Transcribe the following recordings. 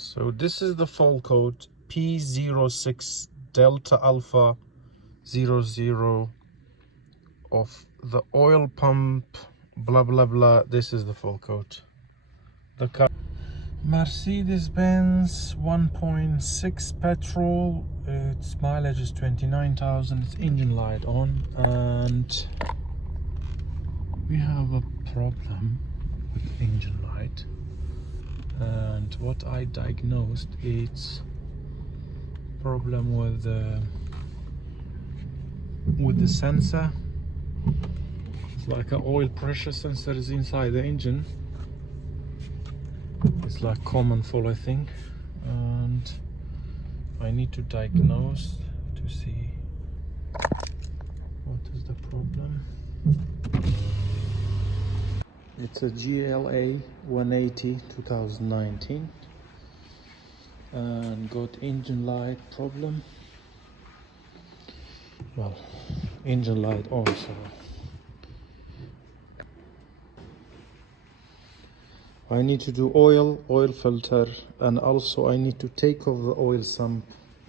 So this is the fault code P06 Delta Alpha 00 of the oil pump, blah blah blah. This is the fault code. The car, Mercedes-Benz 1.6 petrol. Its mileage is 29,000. Its engine light on, and we have a problem with engine light. And what I diagnosed, it's problem with the sensor. It's like an oil pressure sensor is inside the engine. It's like common fault, I think, and I need to diagnose to see what is the problem. It's a GLA 180 2019 and got engine light problem. Well, engine light also. I need to do oil filter, and also I need to take off the oil sump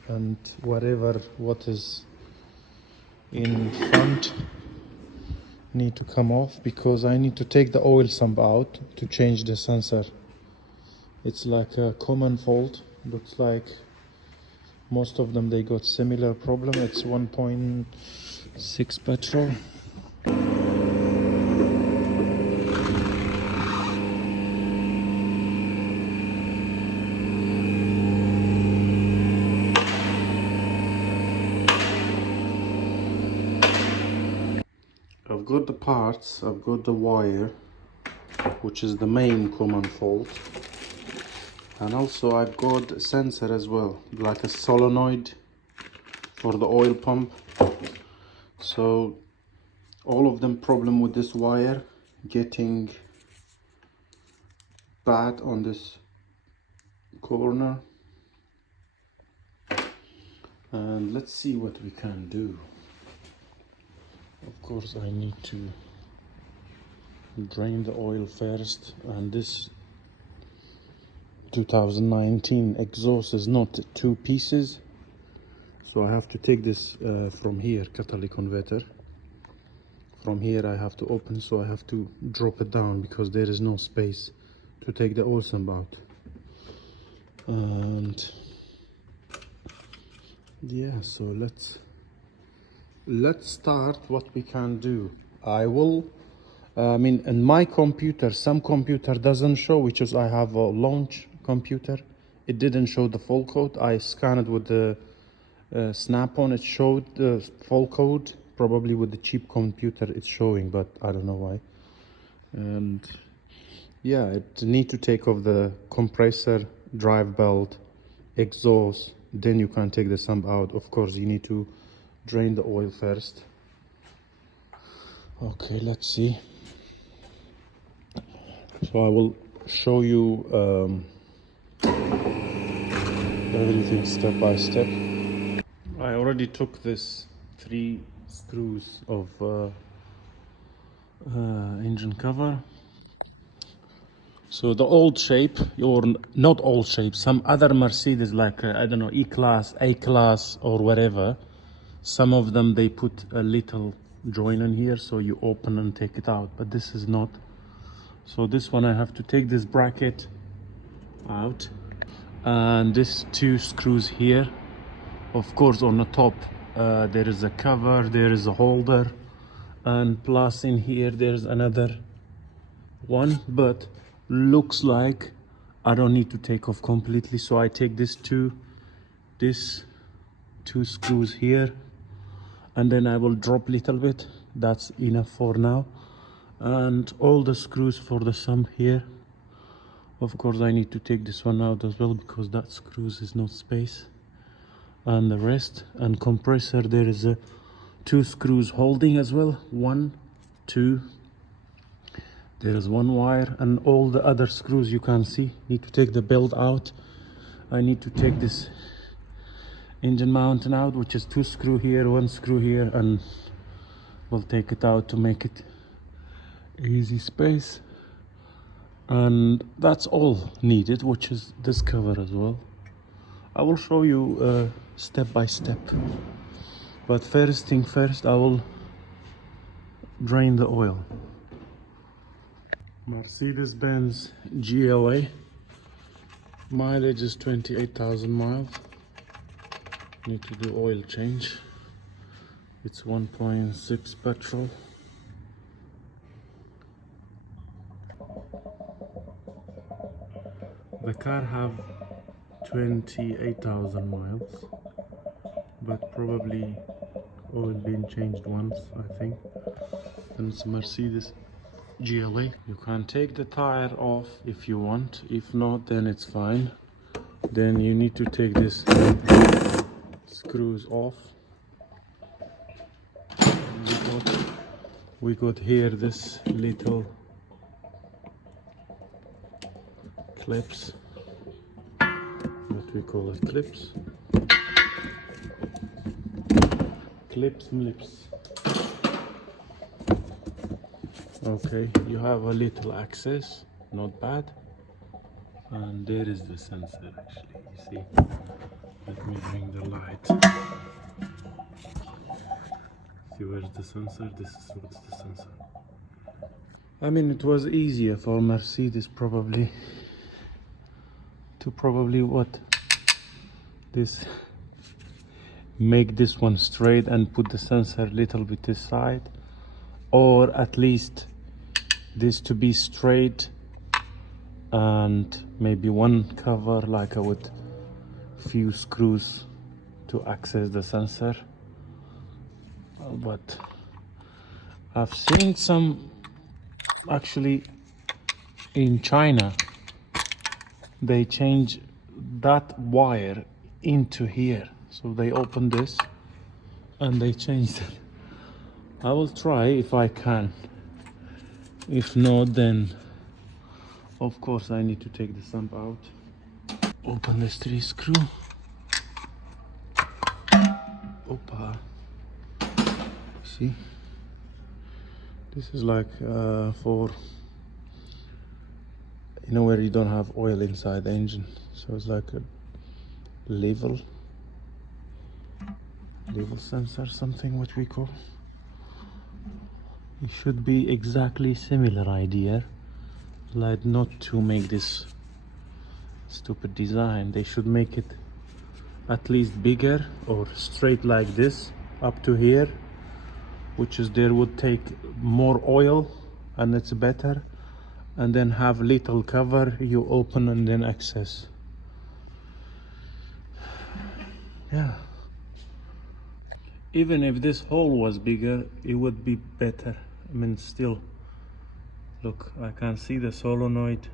and what is in front need to come off, because I need to take the oil sump out to change the sensor. It's like a common fault. Looks like most of them, they got similar problem. It's 1.6 petrol. I've got the parts, I've got the wire, which is the main common fault, and also I've got a sensor as well, like a solenoid for the oil pump. So all of them problem with this wire getting bad on this corner, and let's see what we can do. Of course, I need to drain the oil first, and this 2019 exhaust is not 2 pieces, so I have to take this from here, catalytic converter. From here I have to open, so I have to drop it down because there is no space to take the oil sump out. And yeah, so let's start what we can do. I mean, in my computer, some computer doesn't show, which is I have a launch computer. It didn't show the fault code. I scanned it with the snap-on. It showed the fault code. Probably with the cheap computer it's showing, but I don't know why. And yeah, it need to take off the compressor, drive belt, exhaust, then you can take the sump out. Of course, you need to drain the oil first. Okay, let's see. So I will show you everything step by step. I already took this 3 screws of engine cover. So the old shape, or not old shape, some other Mercedes, like I don't know, E-Class, A-Class or whatever, some of them they put a little joint in here, so you open and take it out, but this is not. So this one I have to take this bracket out, and this 2 screws here. Of course, on the top there is a cover, there is a holder, and plus in here there's another one, but looks like I don't need to take off completely, so I take this two screws here, and then I will drop a little bit. That's enough for now. And all the screws for the sump here, of course I need to take this one out as well, because that screws is not space. And the rest, and compressor, there is a 2 screws holding as well, 1, 2, there is 1 wire, and all the other screws you can see. Need to take the belt out. I need to take this engine mounting out, which is 2 screw here, 1 screw here, and we'll take it out to make it easy space. and that's all needed, which is this cover as well. I will show you step by step, but first thing first, I will drain the oil. Mercedes-Benz GLA, mileage is 28,000 miles. Need to do oil change. It's 1.6 petrol. The car have 28,000 miles, but probably oil been changed once, I think. And it's a Mercedes GLA. You can take the tire off if you want. If not, then it's fine. Then you need to take this screws off. We got here this little clips, what we call it, clips lips. Okay, you have a little access, not bad. And there is the sensor, actually, you see. Let me bring the light. See where's the sensor? This is what's the sensor. I mean, it was easier for Mercedes probably to what this, make this one straight and put the sensor a little bit this side, or at least this to be straight and maybe one cover like with few screws to access the sensor. But I've seen some actually in China, they change that wire into here, so they open this and they changed it. I will try if I can. If not, then of course I need to take the sump out. Open this 3 screw. Opa. See, this is like for, you know, where you don't have oil inside the engine, so it's like a level sensor, something what we call. It should be exactly similar idea, like not to make this stupid design. They should make it at least bigger or straight like this up to here, which is there would take more oil and it's better, and then have little cover you open and then access. Yeah, even if this hole was bigger it would be better. I mean, still, look, I can see the solenoid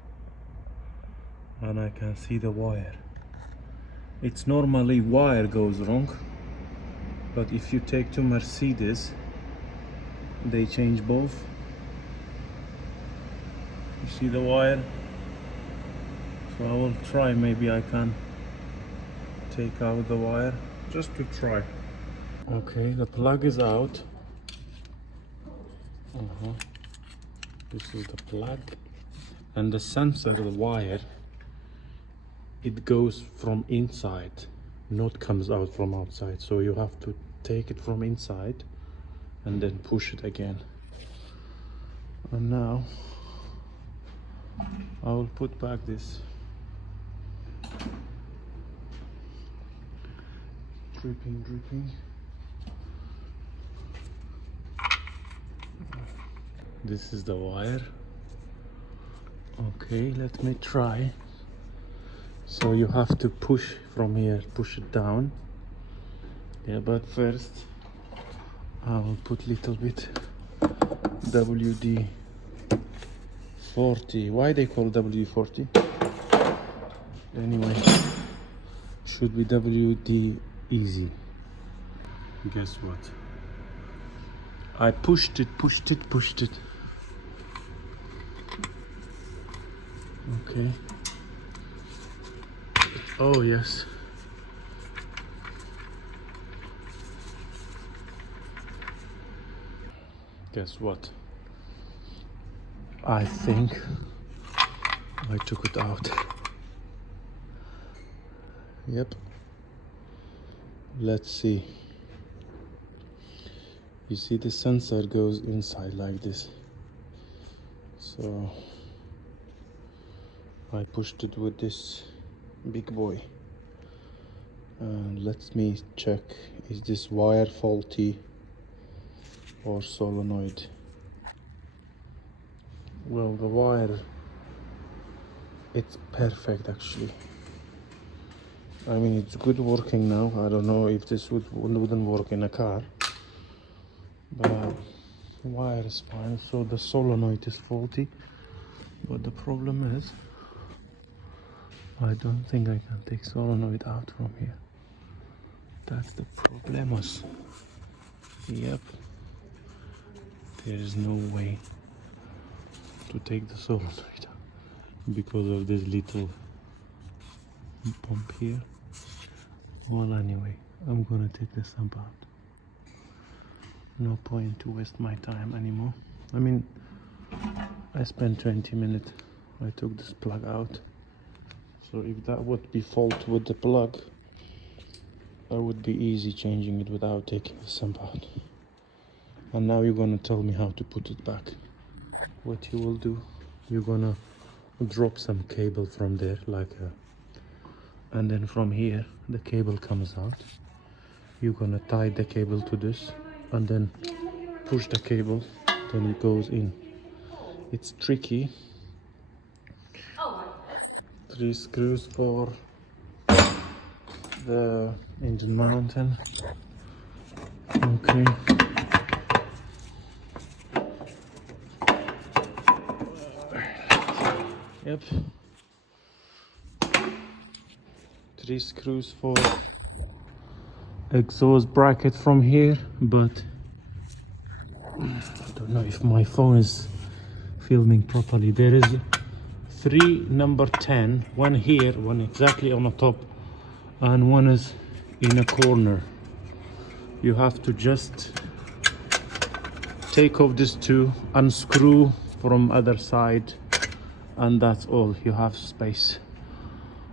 and I can see the wire. It's normally wire goes wrong, but if you take to Mercedes, they change both. You see the wire? So I will try, maybe I can take out the wire just to try. Okay, the plug is out. This is the plug, and the sensor, the wire, it goes from inside, not comes out from outside, so you have to take it from inside and then push it again. And now I will put back this dripping. This is the wire. Okay, let me try. So you have to push from here, push it down. Yeah, but first I will put little bit WD-40. Why they call WD-40? Anyway, should be WD easy. Guess what? I pushed it. Okay. Oh yes. Guess what? I think I took it out. Yep. Let's see. You see the sensor goes inside like this. So I pushed it with this big boy. And let me check, is this wire faulty or solenoid? Well, the wire, it's perfect actually. I mean, it's good working now. I don't know if this wouldn't work in a car, but the wire is fine. So the solenoid is faulty, but the problem is I don't think I can take solenoid out from here. That's the problemos. Yep, there is no way to take the solenoid out because of this little pump here. Well, anyway, I'm gonna take the sump out. No point to waste my time anymore. I mean, I spent 20 minutes. I took this plug out. So if that would be fault with the plug, I would be easy changing it without taking the sump out. And now you're gonna tell me how to put it back. What you will do, you're gonna drop some cable from there, like and then from here the cable comes out. You're gonna tie the cable to this and then push the cable, then it goes in. It's tricky. 3 screws for the engine mounting. Okay. Yep. 3 screws for exhaust bracket from here, but I don't know if my phone is filming properly. There is 3 number 10, one here, one exactly on the top, and one is in a corner. You have to just take off these 2, unscrew from other side, and that's all. You have space.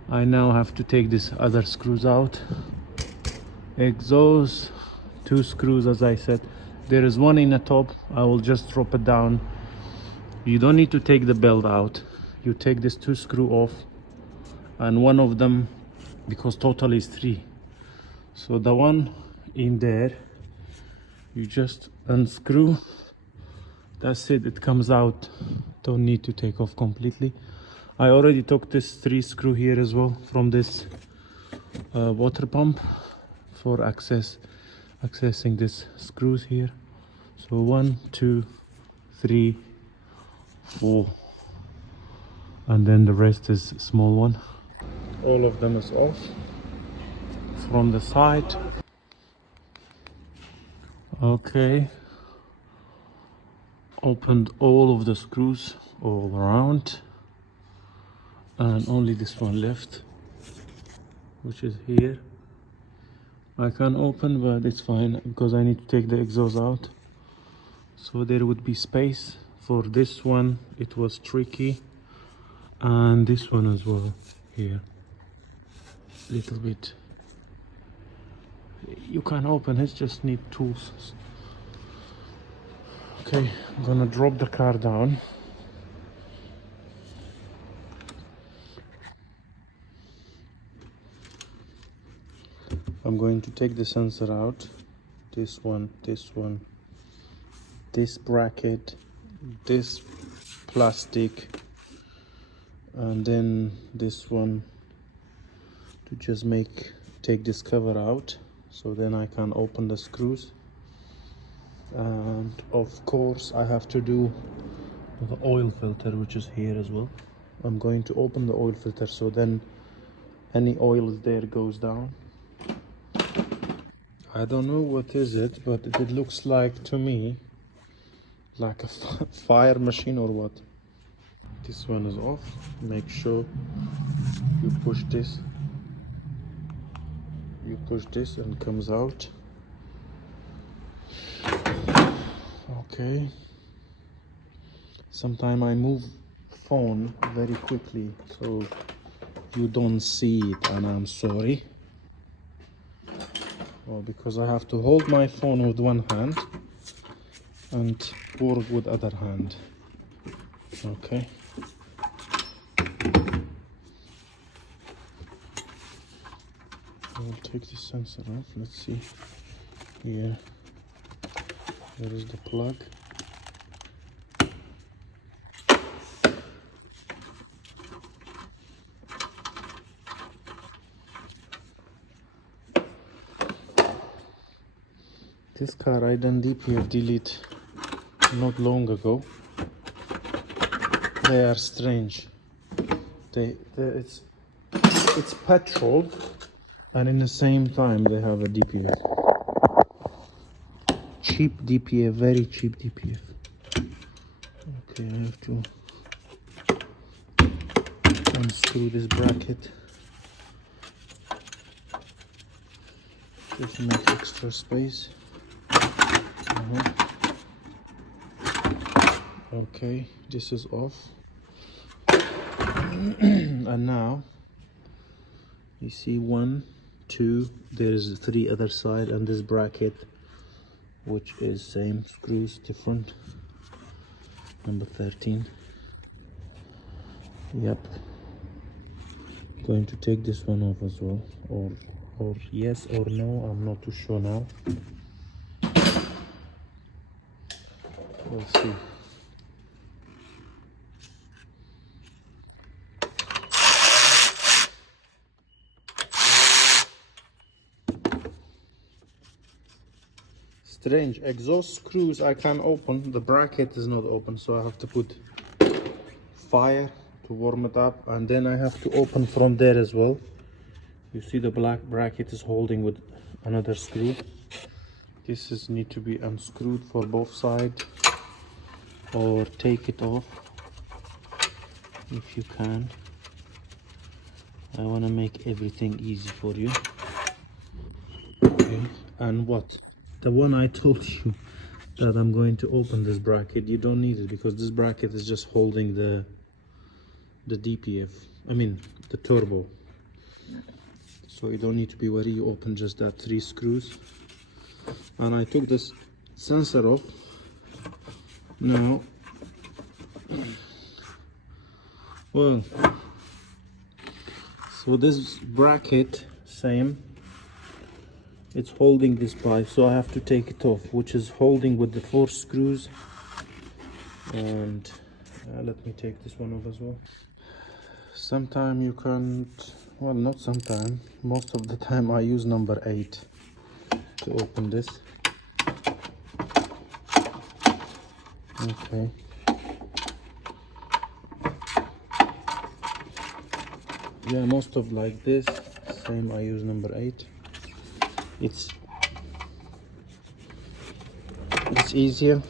I now have to take these other screws out. Exhaust, 2 screws as I said. There is one in the top. I will just drop it down. You don't need to take the belt out. You take this 2 screw off, and one of them, because total is 3. So the one in there, you just unscrew. That's it, it comes out. Don't need to take off completely. I already took this 3 screw here as well from this water pump for accessing these screws here. So 1, 2, 3, 4, and then the rest is small one. All of them is off from the side. Okay, opened all of the screws all around, and only this one left, which is here. I can open, but it's fine because I need to take the exhaust out, so there would be space for this one. It was tricky, and this one as well here, little bit. You can open it, just need tools. Okay, I'm gonna drop the car down. I'm going to take the sensor out. This one, this bracket, this plastic, and then this one, to just take this cover out, so then I can open the screws. And of course I have to do the oil filter, which is here as well. I'm going to open the oil filter, so then any oil is there goes down. I don't know what is it, but it looks like to me like a fire machine or what. This one is off. Make sure you push this and comes out. Okay, sometime I move phone very quickly so you don't see it, and I'm sorry. Well, because I have to hold my phone with one hand and work with other hand. Okay. I'll take this sensor off. Let's see. Here. There is the plug. This car I done DPF delete not long ago. They are strange. It's petrol, and in the same time they have a DPF. Cheap DPF, very cheap DPF. Okay, I have to unscrew this bracket. Just make extra space. Okay, this is off. And now you see 1, 2, there is 3 other side, and this bracket, which is same screws, different. Number 13. Yep. Going to take this one off as well, or yes or no, I'm not too sure now. We'll see. Strange, exhaust screws I can open, the bracket is not open, so I have to put fire to warm it up, and then I have to open from there as well. You see the black bracket is holding with another screw. This is need to be unscrewed for both sides, or take it off if you can. I want to make everything easy for you. Okay. And what? The one I told you that I'm going to open this bracket, you don't need it, because this bracket is just holding the DPF, I mean the turbo. So you don't need to be worried, you open just that 3 screws. And I took this sensor off. Now, well, so this bracket, same, it's holding this pipe, so I have to take it off, which is holding with the 4 screws. And let me take this one off as well. Sometime you can't, well, not sometime, most of the time I use number 8 to open this. Okay. Yeah, most of like this, same, I use number 8. It's easier.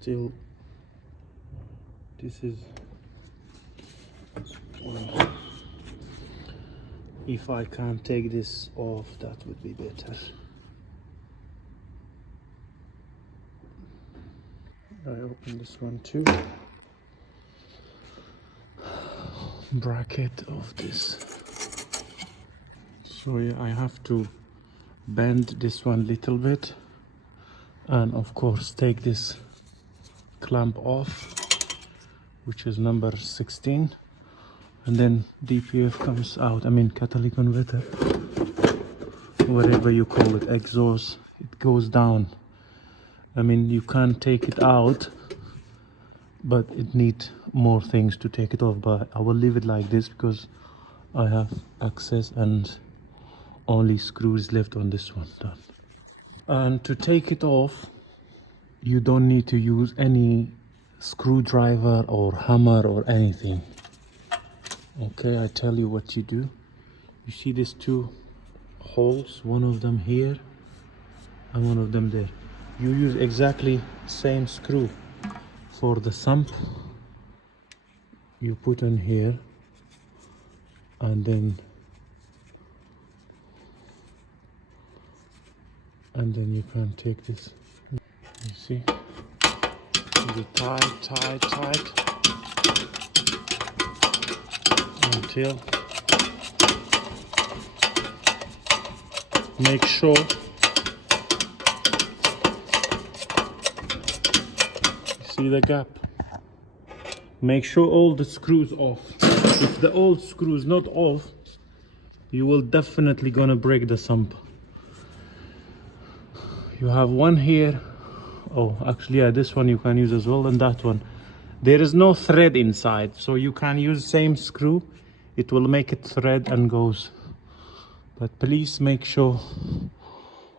Still, this is, well, if I can't take this off, that would be better. I open this one too. Bracket of this. So yeah, I have to bend this one little bit, and of course take this clamp off, which is number 16, and then DPF comes out, I mean catalytic converter, whatever you call it, exhaust, it goes down. I mean, you can't take it out, but it needs more things to take it off, but I will leave it like this because I have access and only screws left on this one. Done. And to take it off, you don't need to use any screwdriver or hammer or anything. Okay, I tell you what you do. You see these two holes, one of them here and one of them there. You use exactly same screw for the sump. You put in here and then you can take this. You see? You tight until make sure you see the gap. Make sure all the screws off. If the old screw is not off, you will definitely gonna break the sump. You have one here. Oh, actually, yeah, this one you can use as well, and that one. There is no thread inside, so you can use same screw. It will make it thread and goes. But please make sure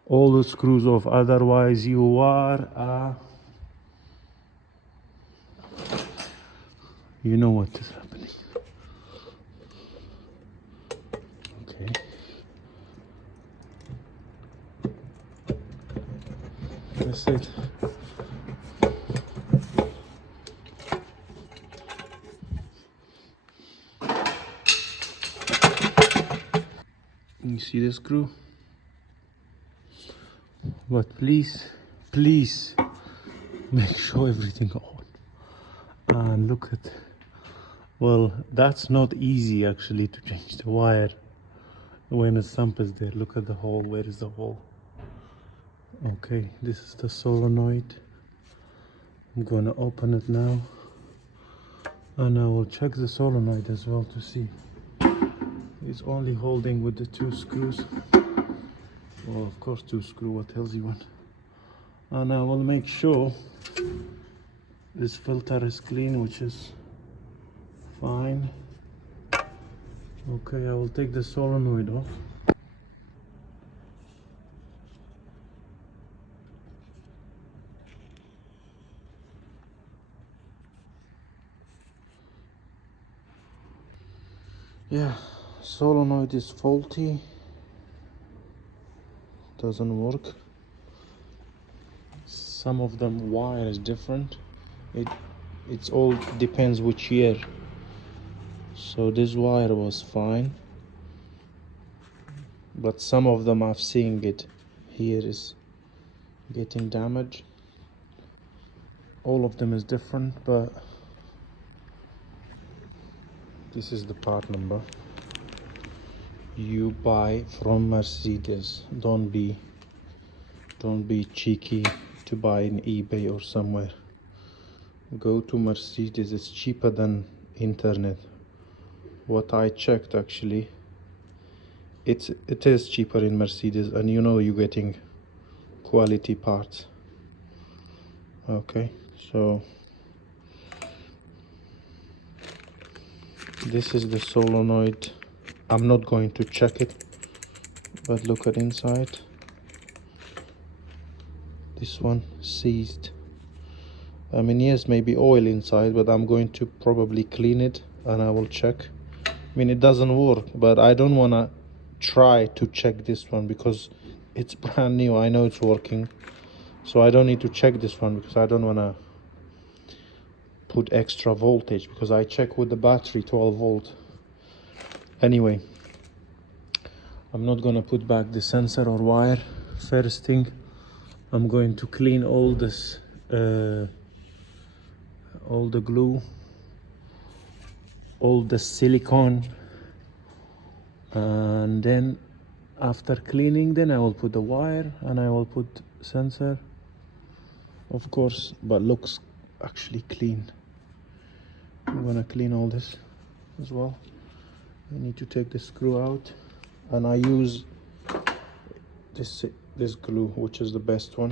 all the screws off, otherwise you are you know what is happening. Okay. That's it. You see the screw? But please make sure everything on. And look at, well, that's not easy actually to change the wire when the sump is there. Look at the hole. Where is the hole? Okay, this is the solenoid. I'm gonna open it now, and I will check the solenoid as well to see. It's only holding with the two screws. Well, of course, two screw. What else you want? And I will make sure this filter is clean, which is fine. Okay, I will take the solenoid off. Yeah, solenoid is faulty. Doesn't work. Some of them wire is different. It's all depends which year. So this wire was fine, but some of them I've seen it here is getting damaged. All of them is different, but this is the part number. You buy from Mercedes. Don't be cheeky to buy in eBay or somewhere. Go to Mercedes. It's cheaper than internet. What I checked, actually, it is cheaper in Mercedes, and you know you're getting quality parts. Okay, so this is the solenoid. I'm not going to check it, but look at inside. This one seized. I mean, yes, maybe oil inside, but I'm going to probably clean it and I will check. I mean, it doesn't work, but I don't want to try to check this one because it's brand new. I know it's working, so I don't need to check this one because I don't want to put extra voltage, because I check with the battery 12 volt. Anyway, I'm not gonna put back the sensor or wire. First thing, I'm going to clean all this, all the glue, all the silicone, and then after cleaning, then I will put the wire and I will put sensor, of course, but looks actually clean. I'm gonna clean all this as well. I need to take the screw out, and I use this glue, which is the best one.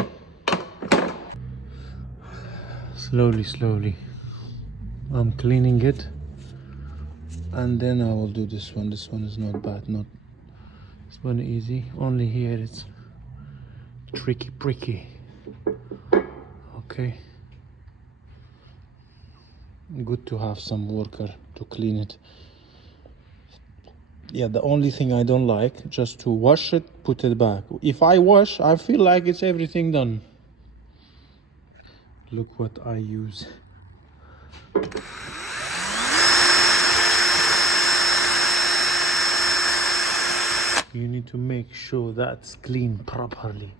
Slowly I'm cleaning it, and then I will do this one. This one is not bad, not this one easy, only here it's tricky pricky. Okay, good to have some worker to clean it. Yeah, the only thing I don't like, just to wash it, put it back. If I wash, I feel like it's everything done. Look what I use. You need to make sure that's clean properly.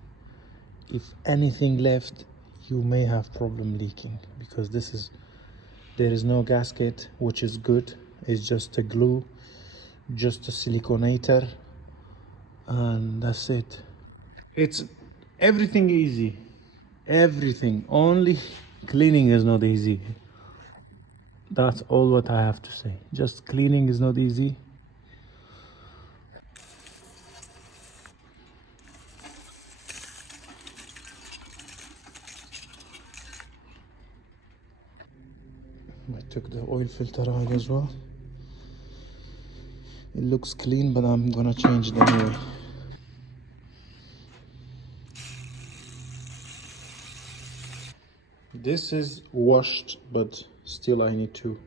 If anything left, you may have problem leaking, because there is no gasket, which is good. It's just a glue, just a siliconator, and that's it. It's everything easy, everything. Only cleaning is not easy. That's all what I have to say. Just cleaning is not easy. I took the oil filter out as well. It looks clean, but I'm gonna change it anyway. This is washed, but still I need to,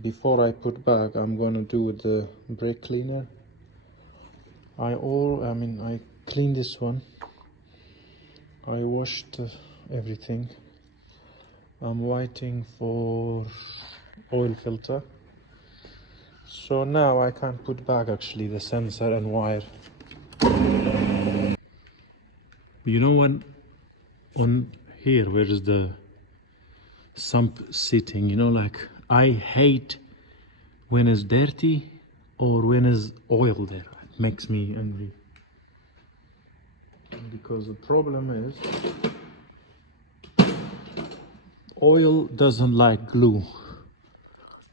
before I put back, I'm gonna do the brake cleaner. I cleaned this one. I washed everything. I'm waiting for oil filter. So now I can put back actually the sensor and wire. You know what? On here, where is the sump sitting? You know, like I hate when it's dirty or when it's oil there. It makes me angry. Because the problem is oil doesn't like glue.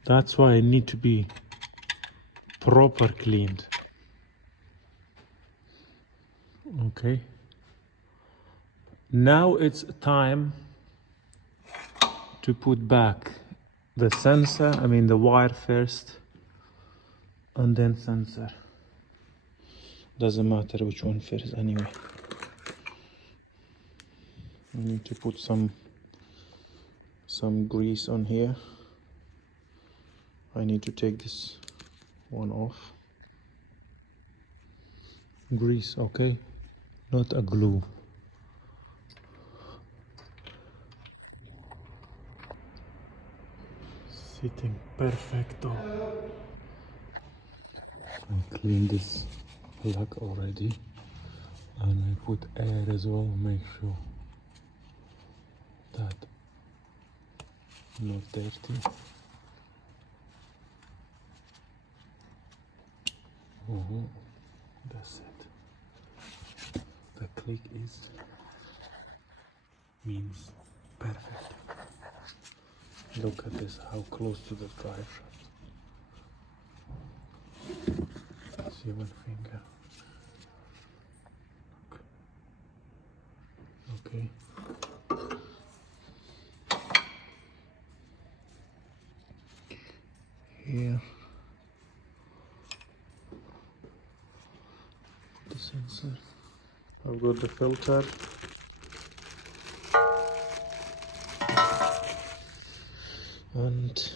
That's why it need to be proper cleaned. Okay. Now it's time to put back the sensor, the wire first, and then sensor. Doesn't matter which one first anyway. I need to put some grease on here. I need to take this one off. Grease, okay? Not a glue. Sitting perfecto. I cleaned this plug already, and I put air as well, make sure that not dirty. That's it. The click means perfect. Look at this, how close to the drive shaft. See one finger. Okay. Here. The sensor. I've got the filter. And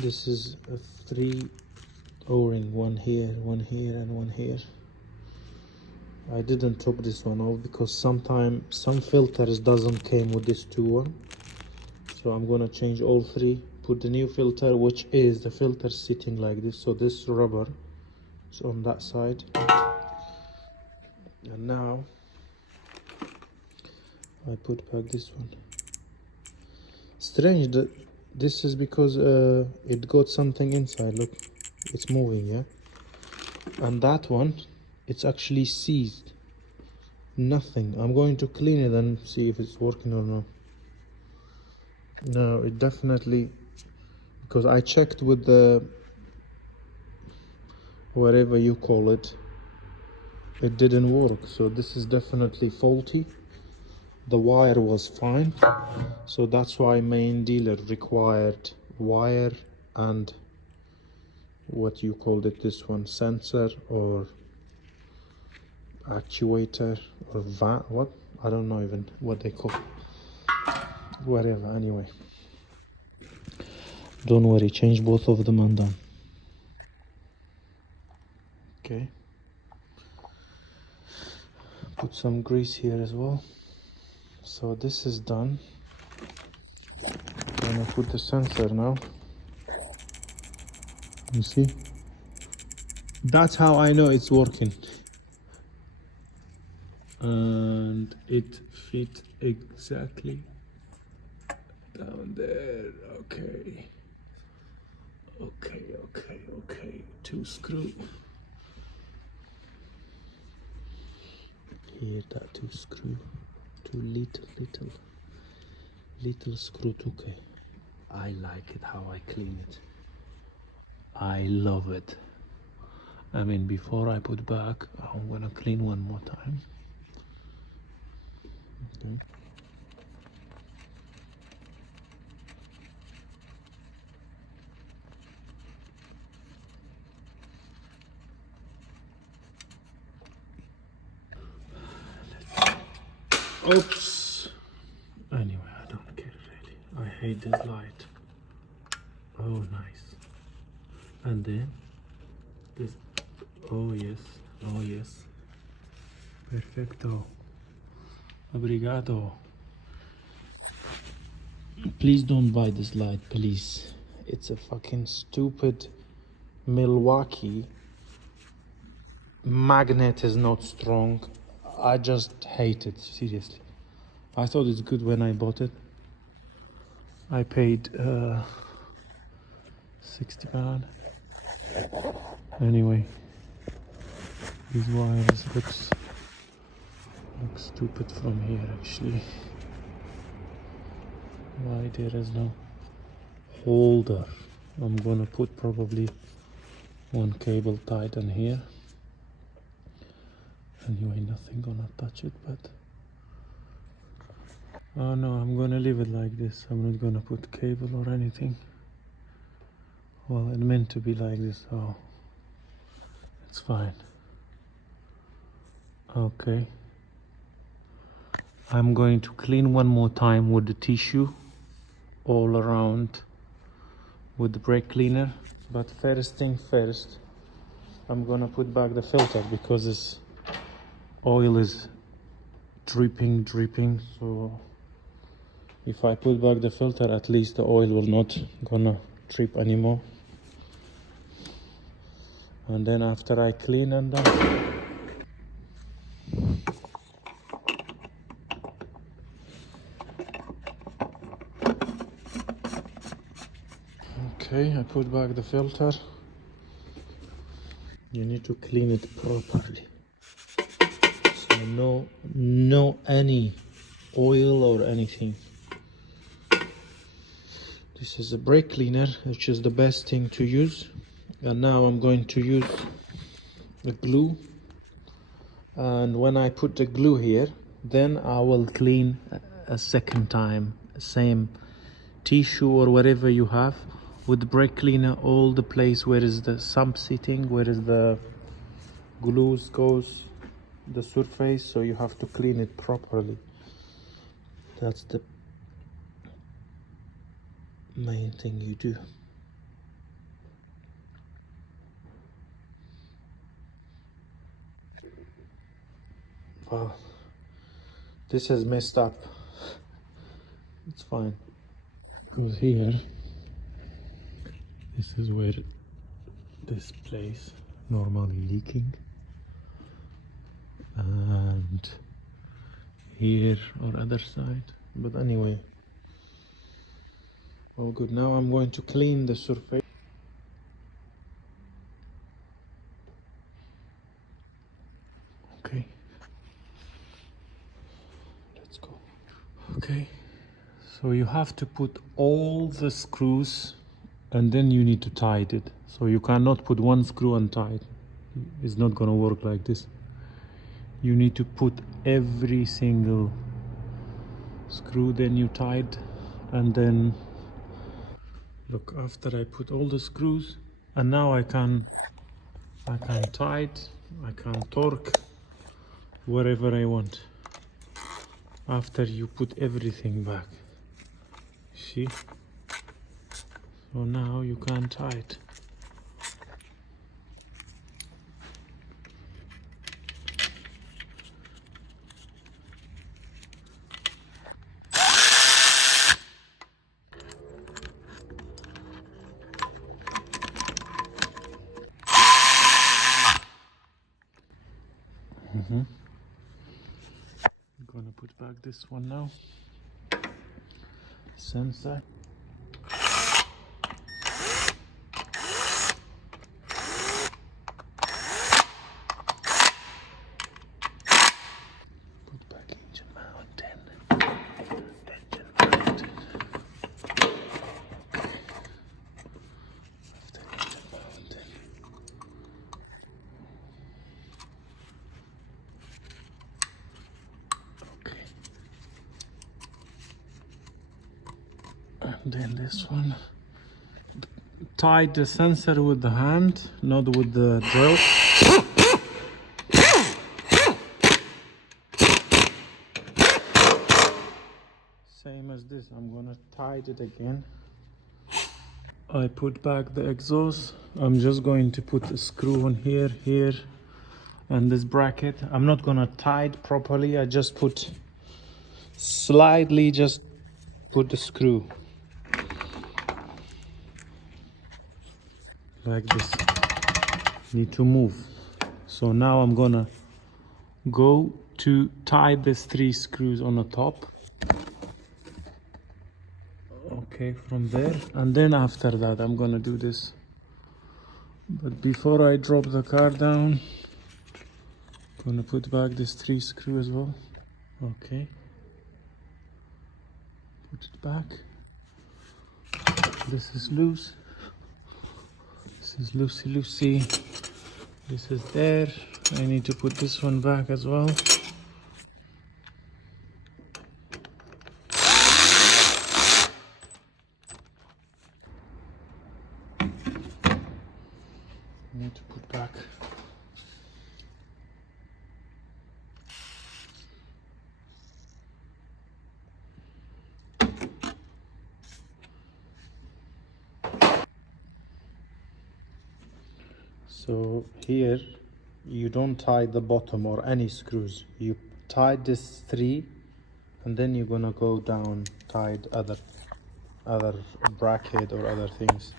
this is a 3 O-ring, one here, and one here. I didn't top this one off because sometimes some filters doesn't came with this 2-1. So I'm gonna change all 3, put the new filter, which is the filter sitting like this. So this rubber is on that side. And now I put back this one. Strange that this is because it got something inside. Look, it's moving, yeah. And that one, it's actually seized. Nothing. I'm going to clean it and see if it's working or not. No, it definitely, because I checked with the whatever you call it, it didn't work. So this is definitely faulty. The wire was fine, so that's why main dealer required wire and what you called it, this one, sensor or actuator or what, I don't know even what they call it. Whatever, anyway, don't worry, change both of them and done. Okay. Put some grease here as well. So this is done. I'm gonna put the sensor now. You see? That's how I know it's working. And it fit exactly down there. Okay. Okay. 2 screw. Here, that 2 screw. 2 little screw. Okay. I like it how I clean it. I love it. I mean, before I put back, I'm gonna clean one more time. Okay. Oops. Anyway, I don't care really. I hate this light. Oh, nice. And then this. Oh yes. Perfecto. Obrigado. Please don't buy this light, please. It's a fucking stupid Milwaukee. Magnet is not strong. I just hate it, seriously. I thought it's good when I bought it. I paid £60. Anyway, these wires look stupid from here actually. Why there is no holder? I'm gonna put probably one cable tied in here. Anyway, nothing gonna touch it, but oh no, I'm gonna leave it like this. I'm not gonna put cable or anything. Well, it meant to be like this, so it's fine. Okay. I'm going to clean one more time with the tissue all around with the brake cleaner. But first thing first, I'm gonna put back the filter because this oil is dripping. So if I put back the filter, at least the oil will not gonna drip anymore. And then after I clean and done. Okay, I put back the filter. You need to clean it properly. So no any oil or anything. This is a brake cleaner, which is the best thing to use. And now I'm going to use the glue. And when I put the glue here, then I will clean a second time. Same tissue or whatever you have with the brake cleaner, all the place where is the sump sitting, where is the glue goes, the surface, so you have to clean it properly. That's the main thing you do. Wow, this is messed up. It's fine. Because here, this is where this place normally leaking, and here or other side. But anyway, all good. Now I'm going to clean the surface. Okay, let's go. Okay, so you have to put all the screws and then you need to tighten it. So you cannot put one screw and tie it. It's not gonna work like this. You need to put every single screw, then you tied, and then look, after I put all the screws, and now I can tight, I can torque wherever I want after you put everything back. See? So now you can tie it. gonna put back this one now. Sensor. Put back engine mounting. Engine mounting. After engine mounting. Okay. And then this one. Tied the sensor with the hand, not with the drill. Same as this, I'm gonna tie it again. I put back the exhaust. I'm just going to put a screw on here, and this bracket. I'm not gonna tie it properly, I just put slightly, just put the screw. Like this. Need to move. So now I'm gonna go to tie these 3 screws on the top. Okay, from there, and then after that I'm gonna do this. But before I drop the car down, I'm gonna put back this 3 screw as well. Okay, put it back. This is loose. This is loosey. This is there. I need to put this one back as well. Need to put back. So here you don't tie the bottom or any screws. You tie this 3 and then you're gonna go down, tied other bracket or other things.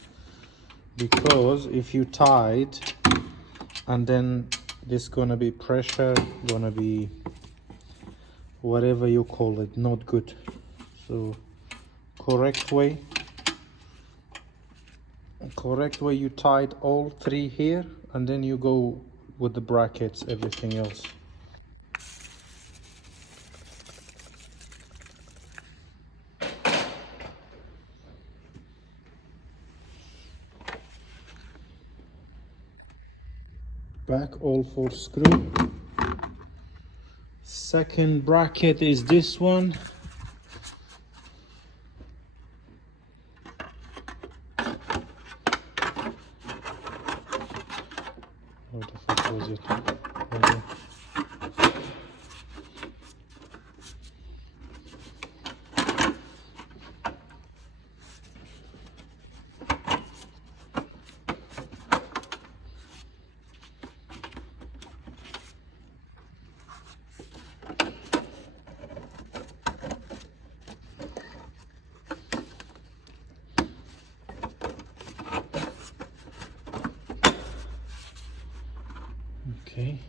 Because if you tied and then this gonna be pressure, gonna be whatever you call it, not good. So correct way you tied all 3 here, and then you go with the brackets, everything else. Back all 4 screw. Second bracket is this one. What the fuck was it? Okay. Okay.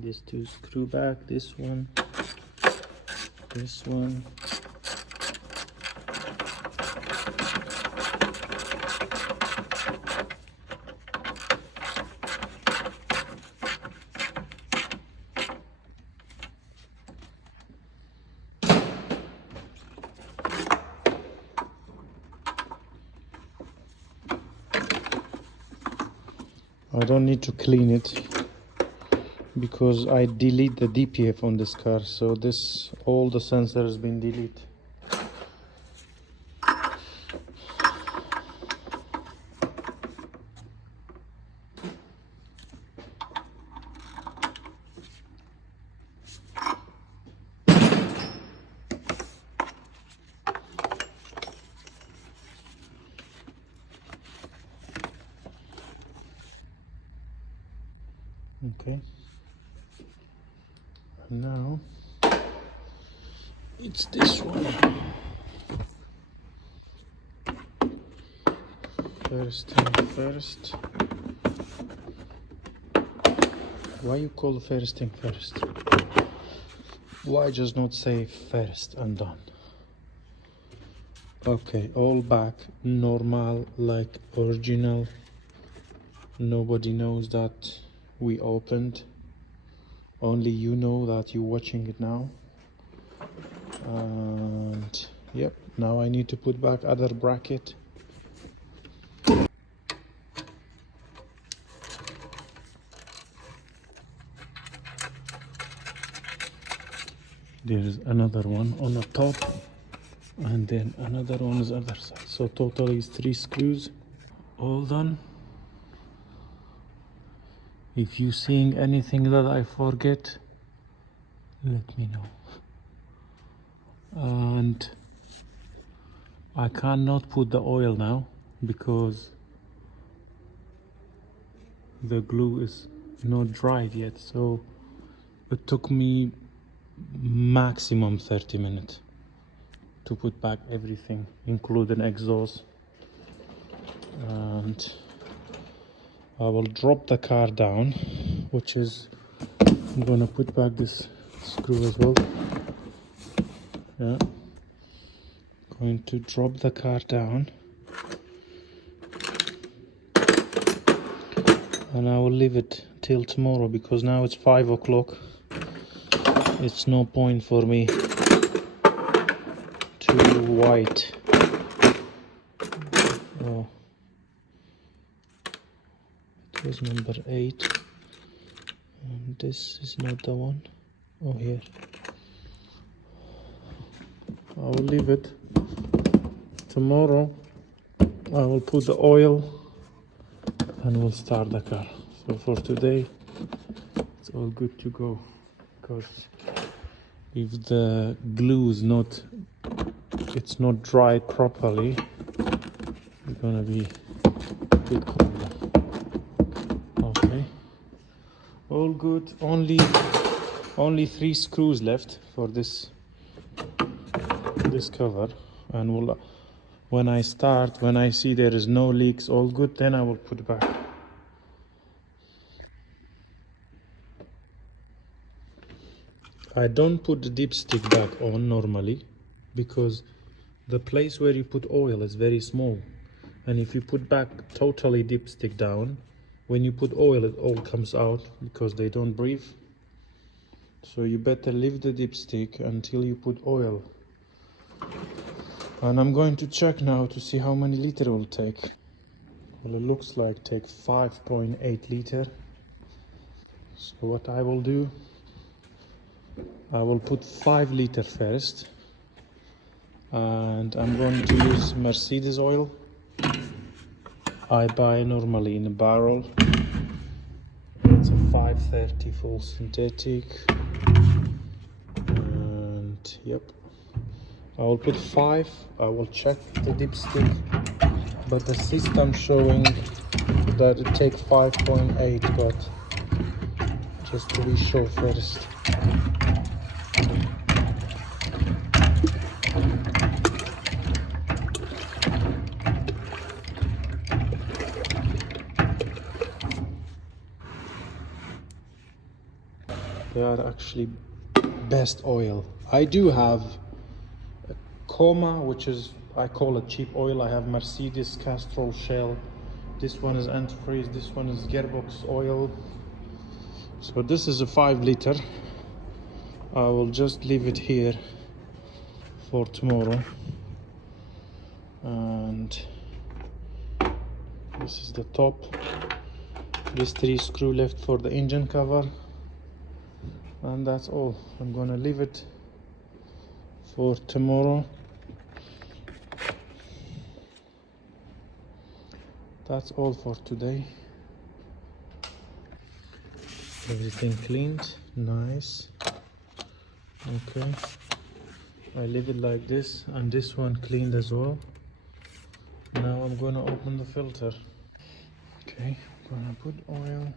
These 2 screw back, this one. I don't need to clean it because I delete the DPF on this car, so this all the sensor has been deleted. Okay, and now it's this one. First thing first. Why you call first thing first? Why just not say first and done? Okay, all back normal like original. Nobody knows that we opened. Only you know that you're watching it now. And yep, now I need to put back other bracket. There's another one on the top, and then another one is other side. So total is 3 screws. All done. If you seeing anything that I forget, let me know. And I cannot put the oil now because the glue is not dried yet, so it took me maximum 30 minutes to put back everything, including exhaust. And I will drop the car down, which is I'm gonna put back this screw as well. Yeah, going to drop the car down, and I will leave it till tomorrow because now it's 5 o'clock. It's no point for me to wait. Oh, it was number 8, and this is not the one. Oh, here. I will leave it. Tomorrow I will put the oil and we'll start the car. So for today it's all good to go, because if the glue is not dried properly, it's gonna be a big problem. Okay, all good. Only 3 screws left for this cover, and when I see there is no leaks, all good, then I will put back. I don't put the dipstick back on normally because the place where you put oil is very small, and if you put back totally dipstick down, when you put oil it all comes out because they don't breathe. So you better leave the dipstick until you put oil. And I'm going to check now to see how many liter it will take. Well, it looks like take 5.8 liter. So what I will do, I will put 5 liter first, and I'm going to use Mercedes oil. I buy normally in a barrel. It's a 530 full synthetic, and yep, I will put 5. I will check the dipstick, but the system showing that it takes 5.8, but just to be sure first. They are actually best oil. I do have a Coma, which is, I call it cheap oil. I have Mercedes Castrol Shell. This one is antifreeze. This one is gearbox oil. So this is a 5 liter. I will just leave it here for tomorrow. And this is the top. These 3 screws left for the engine cover. And that's all. I'm gonna leave it for tomorrow. That's all for today. Everything cleaned, nice. Okay, I leave it like this, and this one cleaned as well. Now I'm gonna open the filter. Okay, I'm gonna put oil.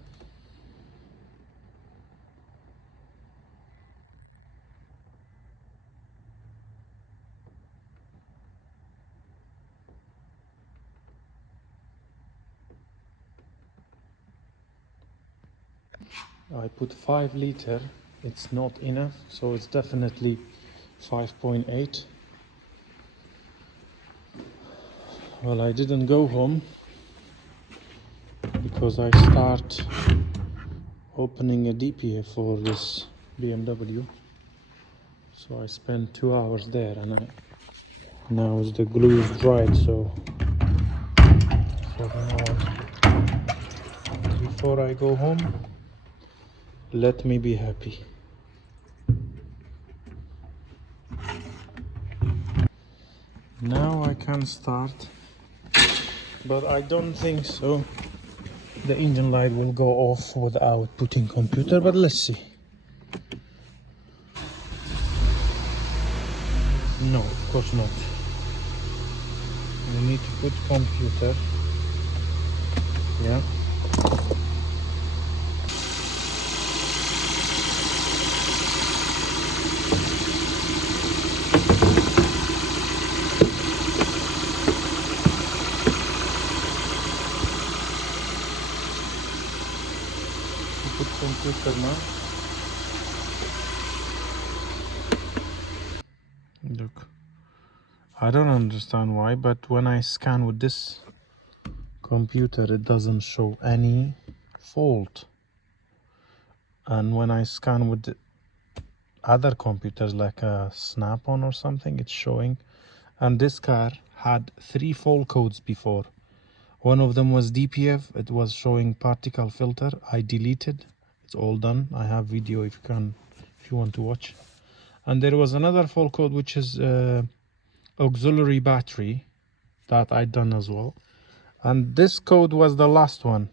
I put 5 liter, it's not enough, so it's definitely 5.8. Well, I didn't go home because I start opening a DPF for this BMW. So I spent 2 hours there, and now the glue is dried, so 7 hours. Before I go home, let me be happy. Now I can start, but I don't think so. The engine light will go off without putting computer, but let's see. No, of course not. You need to put computer. Yeah. Put computer now. Look, I don't understand why, but when I scan with this computer, it doesn't show any fault. And when I scan with the other computers like a Snap-on or something, it's showing. And this car had 3 fault codes before. One of them was DPF, it was showing particle filter. I deleted, it's all done. I have video if you want to watch. And there was another fault code which is auxiliary battery that I done as well. And this code was the last one.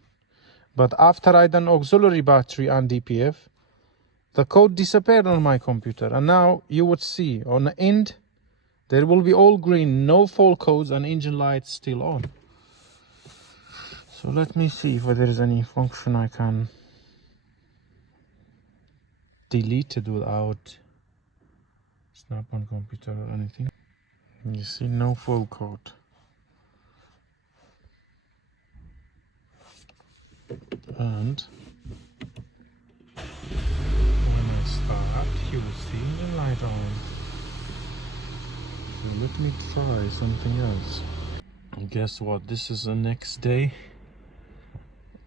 But after I done auxiliary battery and DPF, the code disappeared on my computer. And now you would see on the end, there will be all green, no fault codes, and engine lights still on. So let me see if there is any function I can delete it without Snap-on computer or anything. You see, no fault code. And when I start, you will see the light on. So let me try something else. And guess what? This is the next day.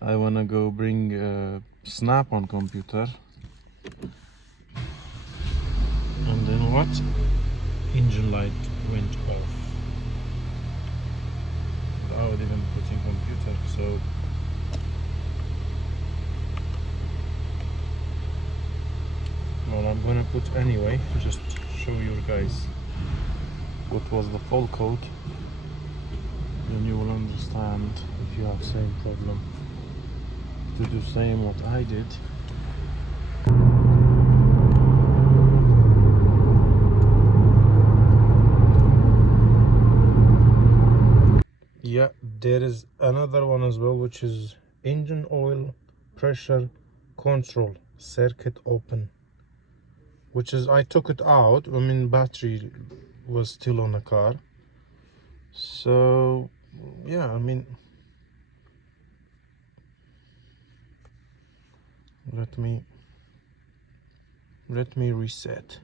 I wanna go bring a Snap-on computer. And then what? Engine light went off without even putting computer. So well, I'm gonna put anyway, just show you guys what was the fault code, then you will understand if you have same problem to do same what I did. Yeah, there is another one as well, which is engine oil pressure control circuit open, which is I took it out. I mean, battery was still on the car. So yeah, I mean, let me reset.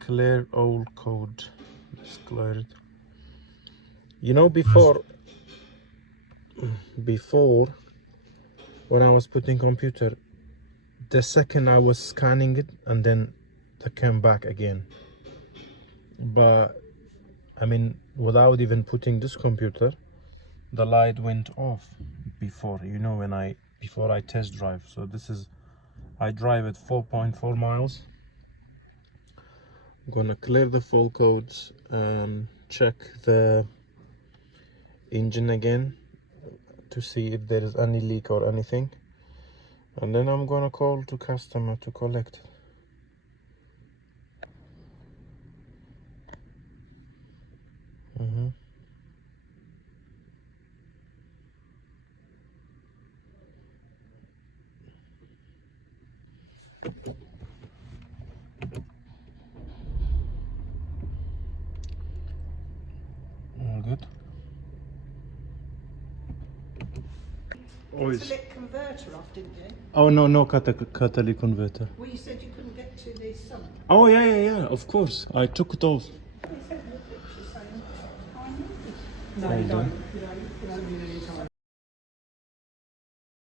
Clear old code. Let's clear it. You know, before when I was putting computer, the second I was scanning it and then it came back again. But I mean, without even putting this computer, the light went off before, you know, before I test drive. So this is, I drive at 4.4 miles. I'm gonna clear the fault codes and check the engine again to see if there is any leak or anything, and then I'm gonna call to customer to collect it. All good. oil. Catalytic converter off, didn't you? Oh no, catalytic converter. Well, you said you couldn't get to the sump. Oh yeah, of course. I took it off. You sent me a picture saying, I need this. No, Hold you on. don't.